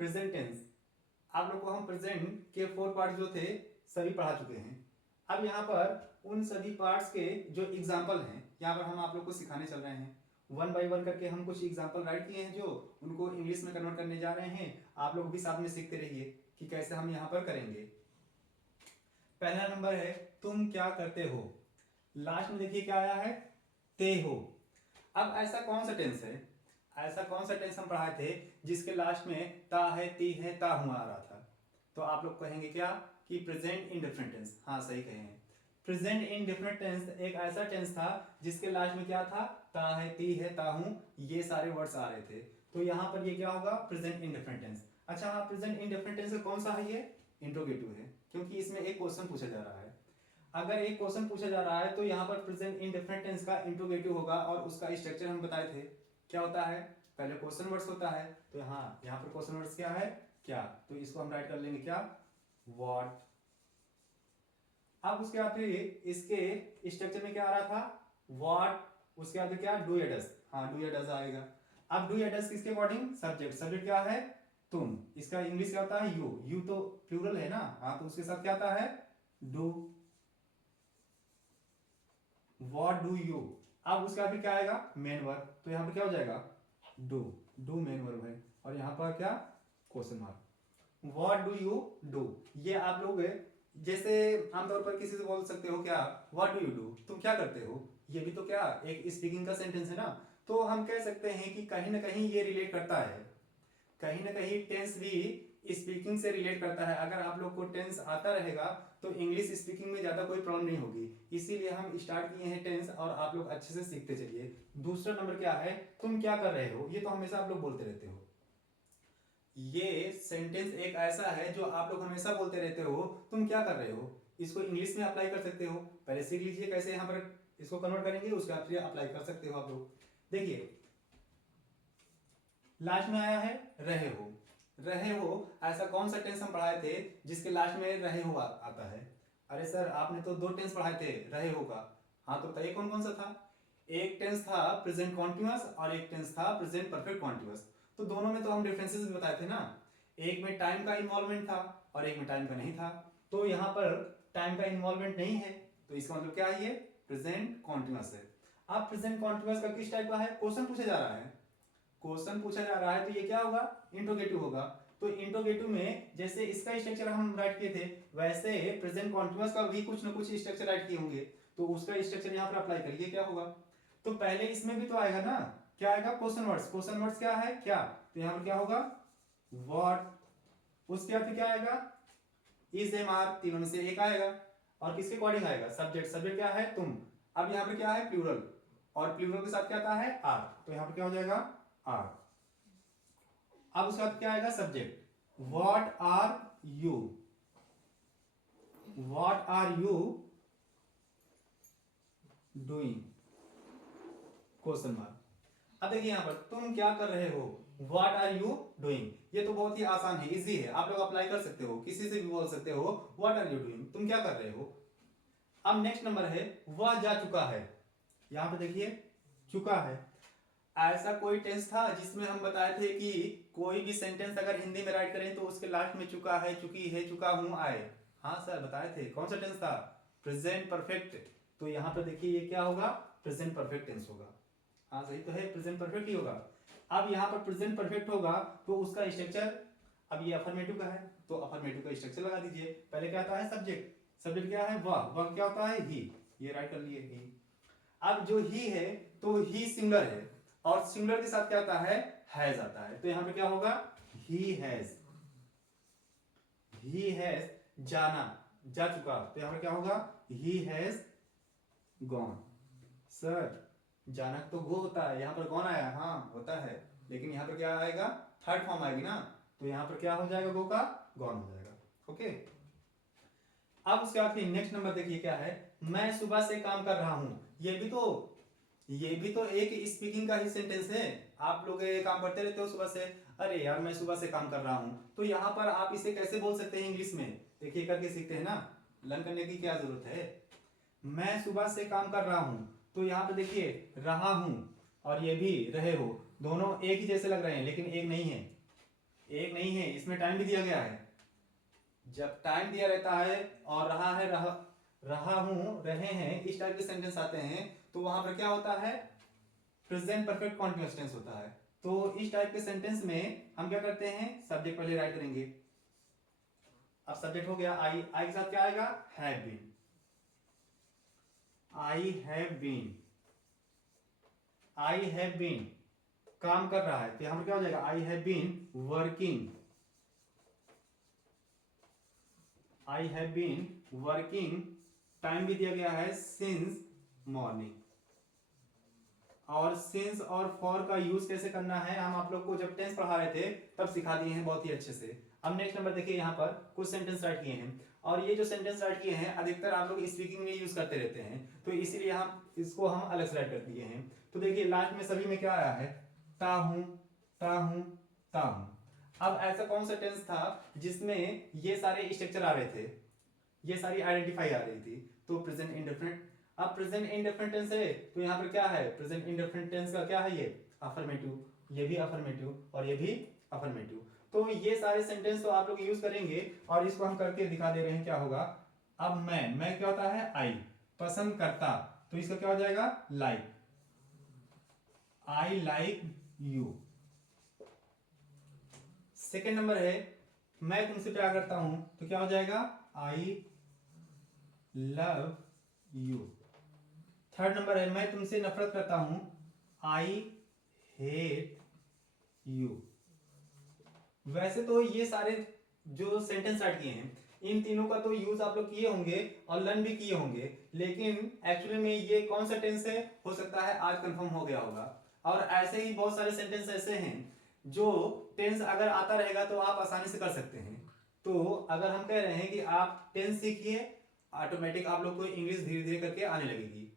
Present tense, आप लोग को हम प्रेजेंट के 4 पार्ट जो थे सभी पढ़ा चुके हैं। अब यहाँ पर उन सभी पार्ट्स के जो एग्जाम्पल हैं यहाँ पर हम आप लोग को सिखाने चल रहे हैं। 1 बाय 1 करके हम कुछ एग्जाम्पल राइट किए हैं जो उनको इंग्लिश में कन्वर्ट करने जा रहे हैं। आप लोग भी साथ में सीखते रहिए कि कैसे हम यहाँ पर करेंगे। पहला नंबर है तुम क्या करते हो। लास्ट में देखिए क्या आया है, ते हो। अब ऐसा कौन सा टेंस है, ऐसा कौन सा टेंस हम पढ़ाए थे जिसके लास्ट में ता है, ती है, ता हुआ आ रहा था। तो आप लोग कहेंगे क्या कि प्रेजेंट इंडेफिनिट टेंस। हाँ सही कहे हैं। प्रेजेंट इंडेफिनिट टेंस एक ऐसा टेंस था जिसके लास्ट में क्या था, ता है, ती है, ता हूं, ये सारे वर्ड्स आ रहे थे। तो यहां पर ये क्या होगा, प्रेजेंट इंडेफिनिट टेंस। अच्छा हाँ, प्रेजेंट इंडेफिनिट टेंस कौन सा है, ये इंट्रोगेटिव है, क्योंकि इसमें एक क्वेश्चन पूछा जा रहा है। अगर एक क्वेश्चन पूछा जा रहा है तो यहाँ पर प्रेजेंट इंडेफिनिट टेंस का इंट्रोगेटिव होगा और उसका स्ट्रक्चर हम बताए थे क्या होता है, पहले क्वेश्चन वर्ड्स होता है। तो यहाँ पर क्वेश्चन वर्ड्स क्या है, क्या, तो इसको हम राइट कर लेंगे क्या, व्हाट। अब उसके बाद फिर इसके स्ट्रक्चर में क्या आ रहा था, व्हाट, उसके बाद क्या, डू या डज। हाँ डू या डज आएगा। अब डू या डज किसके अकॉर्डिंग, सब्जेक्ट, सब्जेक्ट क्या है, तुम, इसका इंग्लिश क्या होता है, यू, यू तो प्लूरल है ना, हाँ तो उसके साथ क्या आता है, डू, व्हाट डू यू। अब उसके बाद क्या आएगा, मेन वर्ब, तो यहां पर क्या हो जाएगा, डू, डू मेन वर्ब है, और यहां पर क्या, question mark. What do you do, ये आप लोग जैसे आमतौर पर किसी से बोल सकते हो क्या, व्हाट डू यू डू, तुम क्या करते हो, ये भी तो क्या एक स्पीकिंग का सेंटेंस है ना। तो हम कह सकते हैं कि कहीं ना कहीं ये रिलेट करता है, कहीं ना कहीं टेंस भी स्पीकिंग से रिलेट करता है। अगर आप लोग को टेंस आता रहेगा तो इंग्लिश स्पीकिंग में ज्यादा कोई प्रॉब्लम नहीं होगी, इसीलिए हम स्टार्ट किए हैं टेंस, और आप लोग अच्छे से सीखते चलिए। दूसरा नंबर क्या है, तुम क्या कर रहे हो, ये तो हमेशा आप लोग बोलते रहते हो। ये सेंटेंस एक ऐसा है जो आप लोग हमेशा बोलते रहते हो, तुम क्या कर रहे हो, इसको इंग्लिश में अप्लाई कर सकते हो। पहले सीख लीजिए कैसे यहाँ पर इसको कन्वर्ट करेंगे, उसके बाद फिर अप्लाई कर सकते हो आप लोग। देखिए लास्ट में आया है रहे हो। रहे हो ऐसा कौन सा टेंस हम पढ़ाए थे जिसके लास्ट में रहे हो आता है। अरे सर आपने तो 2 टेंस पढ़ाए थे रहे हो का। हाँ तो बताइए कौन कौन सा था। एक टेंस था प्रेजेंट कॉन्टिन्यूअस और एक टेंस था प्रेजेंट परफेक्ट कॉन्टिन्यूअस। तो दोनों में तो हम डिफरेंसेस भी बताए थे ना, एक में टाइम का इन्वॉल्वमेंट था और एक में टाइम का नहीं था। तो यहाँ पर टाइम का इन्वॉल्वमेंट नहीं है, तो इसका मतलब क्या है, ये प्रेजेंट कॉन्टिन्यूअस है। आप प्रेजेंट कॉन्टिन्यूअस का किस टाइप का है, क्वेश्चन पूछा जा रहा है, क्वेश्चन पूछा जा रहा है तो ये क्या होगा, इंट्रोगेटिव होगा। तो इंट्रोगेटिव में जैसे इसका स्ट्रक्चर हम राइट किए थे वैसे प्रेजेंट कॉन्टिन्यूअस का भी कुछ ना कुछ स्ट्रक्चर राइट किए होंगे, तो उसका स्ट्रक्चर यहाँ पर अप्लाई करिए, क्या होगा। तो पहले इसमें भी तो आएगा ना, क्या आएगा, क्वेश्चन वर्ड्स। क्वेश्चन वर्ड्स क्या है, क्या, तो यहाँ पर क्या होगा, व्हाट। उसके बाद क्या आएगा, इज, एम, आर, तीनों में से एक आएगा, और किसके अकॉर्डिंग आएगा, सब्जेक्ट, सब्जेक्ट क्या है, तुम। अब यहाँ पर क्या है, प्लूरल, और प्लूरल के साथ क्या आता है, आर, तो यहाँ पर क्या हो जाएगा, आर। अब उसके बाद क्या आएगा, subject, what are you, what are you doing, question mark. अब देखिए यहां पर तुम क्या कर रहे हो, व्हाट आर यू डूइंग, ये तो बहुत ही आसान है, इजी है, आप लोग अप्लाई कर सकते हो, किसी से भी बोल सकते हो व्हाट आर यू डूइंग, तुम क्या कर रहे हो। अब नेक्स्ट नंबर है वह जा चुका है। यहां पे देखिए चुका है, ऐसा कोई टेंस था जिसमें हम बताए थे कि कोई भी सेंटेंस अगर हिंदी में राइट करें तो उसके लास्ट में चुका है, चुकी है, चुका हूं, आए। हाँ सर बताए थे, कौन सा टेंस था, प्रेजेंट परफेक्ट। तो यहां पर देखिए ये क्या होगा, प्रेजेंट परफेक्ट टेंस होगा। हाँ सही तो है, प्रेजेंट परफेक्ट ही होगा। अब यहाँ पर प्रेजेंट परफेक्ट होगा तो उसका स्ट्रक्चर, अब ये अफर्मेटिव का है तो अफर्मेटिव का स्ट्रक्चर लगा दीजिए। पहले क्या आता है, सब्जेक्ट, सब्जेक्ट क्या है, वह, वह क्या होता है, ही, ये राइट कर लिए, ही। अब जो ही है तो ही सिंगुलर है, और सिंगुलर के साथ क्या आता है, हैज आता है, तो यहां पे क्या होगा, ही हैज, ही हैज जाना, जा चुका, तो यहां पर क्या होगा, ही हैज गॉन। सर जाना तो गो होता है, यहां पर गॉन आया, हाँ होता है, लेकिन यहां पर क्या आएगा, थर्ड फॉर्म आएगी ना, तो यहां पर क्या हो जाएगा, गो का गॉन हो जाएगा। ओके। अब उसके बाद फिर नेक्स्ट नंबर देखिए क्या है, मैं सुबह से काम कर रहा हूं, ये भी तो एक स्पीकिंग का ही सेंटेंस है। आप लोग ये काम करते रहते हो सुबह से, अरे यार मैं सुबह से काम कर रहा हूं, तो यहां पर आप इसे कैसे बोल सकते हैं इंग्लिश में, देखिए करके सीखते हैं ना, लर्न करने की क्या जरूरत है। मैं सुबह से काम कर रहा हूं, तो यहां पे देखिए रहा हूं और ये भी रहे हो, दोनों एक ही जैसे लग रहे हैं लेकिन एक नहीं है, एक नहीं है, इसमें टाइम भी दिया गया है। जब टाइम दिया रहता है और रहा हूं, रहे हैं, इस टाइप के सेंटेंस आते हैं, तो वहां पर क्या होता है, प्रेजेंट परफेक्ट कॉन्टिन्यूअस टेंस होता है। तो इस टाइप के सेंटेंस में हम क्या करते हैं, सब्जेक्ट पहले राइट करेंगे। अब सब्जेक्ट हो गया आई, आई के साथ क्या आएगा, have been. I have been, I have been काम कर रहा है, तो यहां पर क्या हो जाएगा, I have been working. I have been working, time भी दिया गया है सिंस मॉर्निंग। और सिंस और फॉर का यूज कैसे करना है हम आप लोग को जब टेंस पढ़ा रहे थे तब सिखा दिए हैं बहुत ही अच्छे से। अब नेक्स्ट नंबर देखिए, यहाँ पर कुछ सेंटेंस राइट किए हैं, और ये जो सेंटेंस राइट किए हैं अधिकतर आप लोग स्पीकिंग में यूज करते रहते हैं, तो इसीलिए हम इसको हम अलग से राइट कर दिए हैं। तो देखिए लास्ट में सभी में क्या आया है, ता हूं, ता हूं, ता हूं। अब ऐसा कौन सा टेंस था जिसमें ये सारे स्ट्रक्चर आ रहे थे, ये सारी आइडेंटिफाई आ रही थी, तो प्रेजेंट इंडेफिनिट। अब प्रेजेंट इंडेफिनिट टेंस है, तो यहाँ पर क्या है, प्रेजेंट इंडेफिनिट टेंस का क्या है, ये अफर्मेटिव, ये भी अफर्मेटिव और ये भी अफर्मेटिव। तो ये सारे सेंटेंस तो आप लोग यूज करेंगे, और इसको हम करके दिखा दे रहे हैं क्या होगा। अब मैं क्या होता है, आई, पसंद करता, तो इसका क्या हो जाएगा, like, I like you. Second number है, मैं तुमसे प्यार करता हूं, तो क्या हो जाएगा, I love you. Third number है, मैं तुमसे नफरत करता हूं, आई हेट यू। वैसे तो ये सारे जो सेंटेंस ऐड किए हैं, इन तीनों का तो यूज आप लोग किए होंगे और लर्न भी किए होंगे, लेकिन एक्चुअली में ये कौन सा टेंस है, हो सकता है आज कंफर्म हो गया होगा। और ऐसे ही बहुत सारे सेंटेंस ऐसे हैं जो टेंस अगर आता रहेगा तो आप आसानी से कर सकते हैं। तो अगर हम कह रहे हैं कि आप टेंस सीखिए, ऑटोमेटिक आप लोग को इंग्लिश धीरे धीरे करके आने लगेगी।